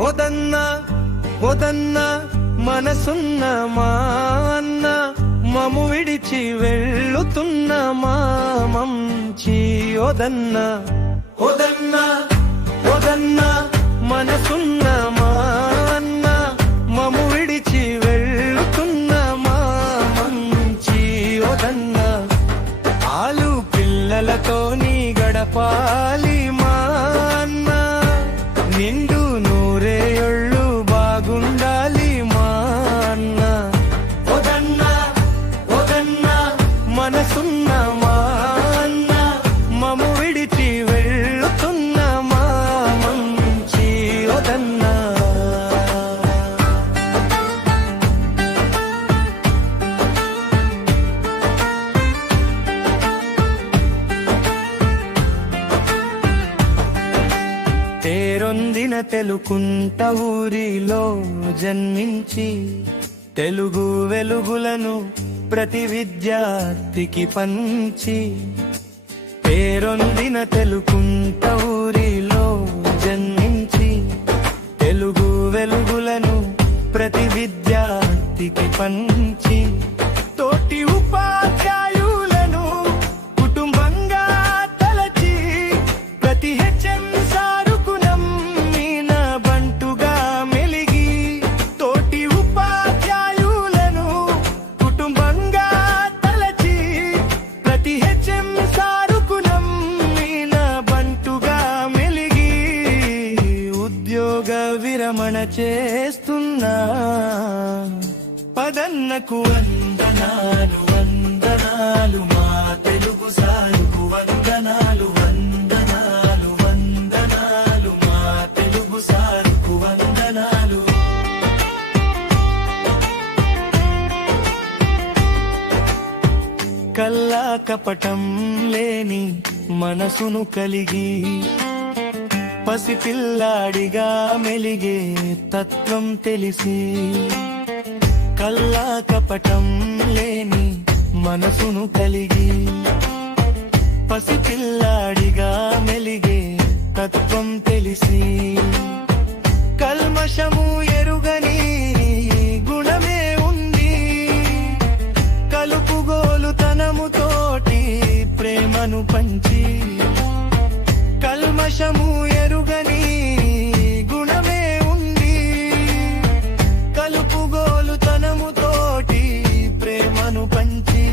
వదన్న వదన్న మనసున్న మా అన్న మము విడిచి వెళ్ళుతున్న మా మంచి వదన్న వదన్న వదన్న మనసున్న మా అన్న మము విడిచి వెళ్ళుతున్న మా మంచి వదన్న ఆలు పిల్లలతోని గడపాలి మా అన్న నిండు నూరేళ్ళు బాగుండాలి మా అన్న వదన్న వదన్న మనసున్న మా అన్న మము విడిచి వెళ్ళుతున్న మా మంచి వదన్న పేరొందిన తెలుకుంట ఊరిలో జన్మించి తెలుగు వెలుగులను ప్రతి విద్యార్థికి పంచి పేరొందిన తెలుకుంట ఊరిలో జన్మించి తెలుగు వెలుగులను ప్రతి విద్యార్థికి పంచి తోటి ఉపాధ్యాయులను కుటుంబంగా తలచి ప్రతి హెచ్ఎం సారుకు నమ్మిన బంటుగా మెలిగి తోటి ఉపాధ్యాయులను కుటుంబంగా తలచి ప్రతి హెచ్ఎం సారుకు నమ్మిన బంటుగా మెలిగి ఉద్యోగ విరమణ చేస్తున్నా పదన్నకు వందనాలు వందనాలు మా తెలుగు సారుకు వందనాలు వందనాలు వందనాలు మా తెలుగు సారుకు వందనాలు కల్లా కపటం లేని మనసును కలిగి పసిపిల్లాడిగా మెలిగే తత్వం తెలిసి కల్లా కపటం లేని మనసును కలిగి పసిపిల్లాడిగా మెలిగే తత్వం తెలిసి కల్మషము ఎరుగని గుణమే ఉంది కలుపుగోలుతనముతోటి ప్రేమను పంచి కల్మషము ఎరుగని గుణమే ఉంది కలుపుగోలుతనముతోటి ప్రేమను పంచి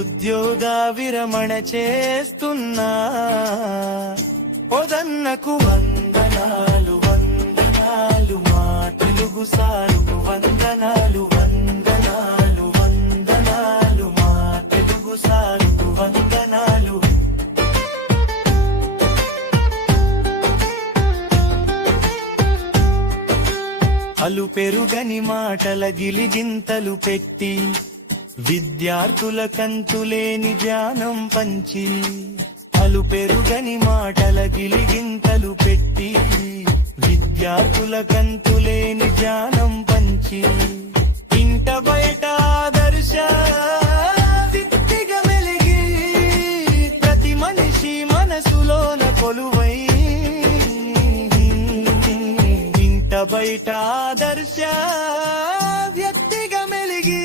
ఉద్యోగ విరమణ చేస్తున్నా వదన్నకు వందనాలు వందనాలు మా తెలుగు సారుకు వందనాలు వందనాలు వందనాలు మా తెలుగు సారుకు వందనాలు అలు పెరుగని మాటల గిలిగింతలు పెట్టి విద్యార్థుల కంతులేని జ్ఞానం పంచి అలు పెరుగని మాటల గిలిగింతలు పెట్టి విద్యార్థుల కంతులేని జ్ఞానం పంచి ఇంట బయట ఆదర్శ వ్యక్తిగా వెలిగి ప్రతి మనిషి మనసులోన కొలువై ఇంట బయట ఆదర్శ వ్యక్తిగా మెలిగి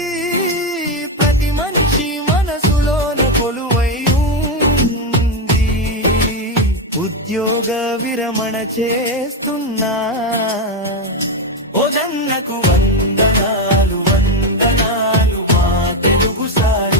ప్రతి మనిషి మనసులోన కొలువై ఉంది ఉద్యోగ విరమణ చేస్తున్నా వదన్నకు వందనాలు వందనాలు మా తెలుగు సారు